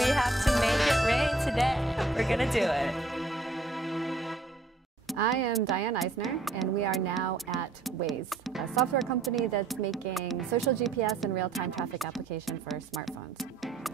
We have to make it rain today. We're gonna do it. I am Diane Eisner, and we are now at Waze, a software company that's making social GPS and real-time traffic application for smartphones.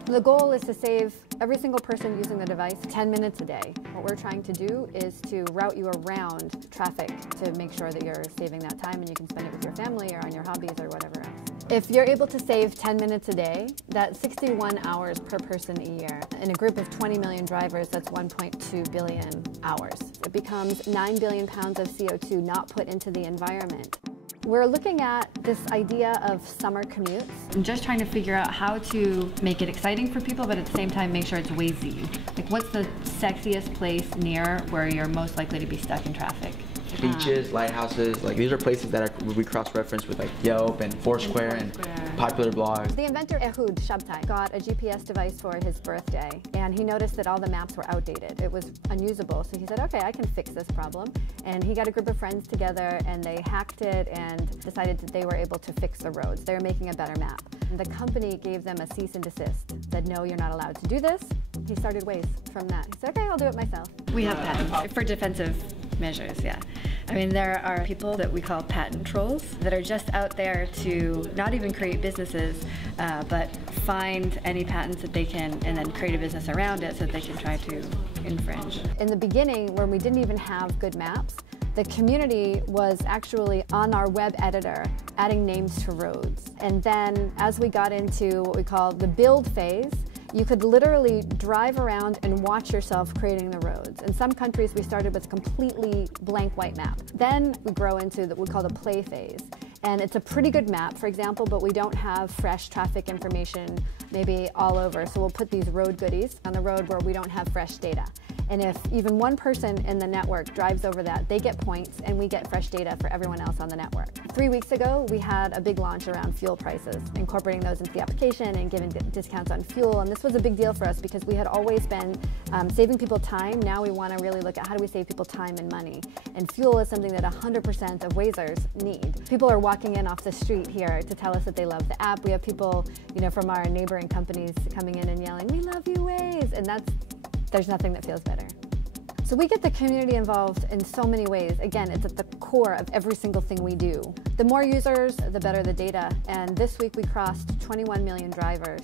The goal is to save every single person using the device 10 minutes a day. What we're trying to do is to route you around traffic to make sure that you're saving that time and you can spend it with your family or on your hobbies or whatever else. If you're able to save 10 minutes a day, that's 61 hours per person a year. In a group of 20 million drivers, that's 1.2 billion hours. It becomes 9 billion pounds of CO2 not put into the environment. We're looking at this idea of summer commutes. I'm just trying to figure out how to make it exciting for people, but at the same time make sure it's Waze-y. Like, what's the sexiest place near where you're most likely to be stuck in traffic? Beaches, lighthouses, like these are places that we cross-reference with like Yelp and Foursquare and popular blogs. The inventor Ehud Shabtai got a GPS device for his birthday, and he noticed that all the maps were outdated. It was unusable, so he said, okay, I can fix this problem. And he got a group of friends together and they hacked it and decided that they were able to fix the roads. They were making a better map. And the company gave them a cease and desist, said, no, you're not allowed to do this. He started Waze from that. He said, okay, I'll do it myself. We have patents for defensive measures, yeah. I mean, there are people that we call patent trolls that are just out there to not even create businesses, but find any patents that they can and then create a business around it so that they can try to infringe. In the beginning, when we didn't even have good maps, the community was actually on our web editor adding names to roads. And then as we got into what we call the build phase, you could literally drive around and watch yourself creating the roads. In some countries, we started with a completely blank white map. Then we grow into what we call the play phase. And it's a pretty good map, for example, but we don't have fresh traffic information maybe all over. So we'll put these road goodies on the road where we don't have fresh data. And if even one person in the network drives over that, they get points and we get fresh data for everyone else on the network. 3 weeks ago, we had a big launch around fuel prices, incorporating those into the application and giving discounts on fuel. And this was a big deal for us because we had always been saving people time. Now we want to really look at how do we save people time and money. And fuel is something that 100% of Wazers need. People are walking in off the street here to tell us that they love the app. We have people, from our neighboring companies coming in and yelling, "We love you, Waze!" And there's nothing that feels better. So we get the community involved in so many ways. Again, it's at the core of every single thing we do. The more users, the better the data. And this week we crossed 21 million drivers.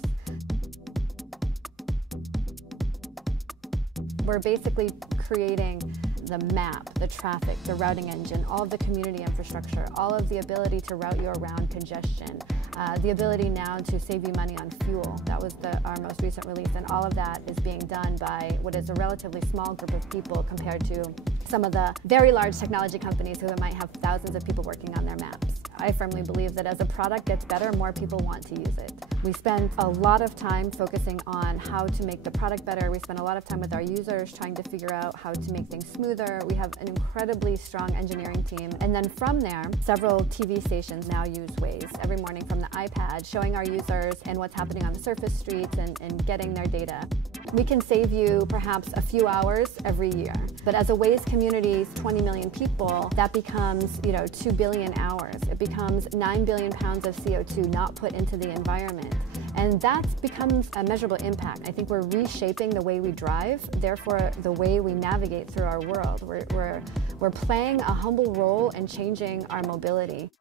We're basically creating the map, the traffic, the routing engine, all of the community infrastructure, all of the ability to route you around congestion, the ability now to save you money on fuel. That was our most recent release, and all of that is being done by what is a relatively small group of people compared to some of the very large technology companies who might have thousands of people working on their maps. I firmly believe that as a product gets better, more people want to use it. We spend a lot of time focusing on how to make the product better. We spend a lot of time with our users trying to figure out how to make things smoother. We have an incredibly strong engineering team. And then from there, several TV stations now use Waze every morning from the iPad, showing our users and what's happening on the surface streets and getting their data. We can save you perhaps a few hours every year. But as a Waze community, 20 million people, that becomes 2 billion hours. It becomes 9 billion pounds of CO2 not put into the environment. And that becomes a measurable impact. I think we're reshaping the way we drive, therefore the way we navigate through our world. We're playing a humble role in changing our mobility.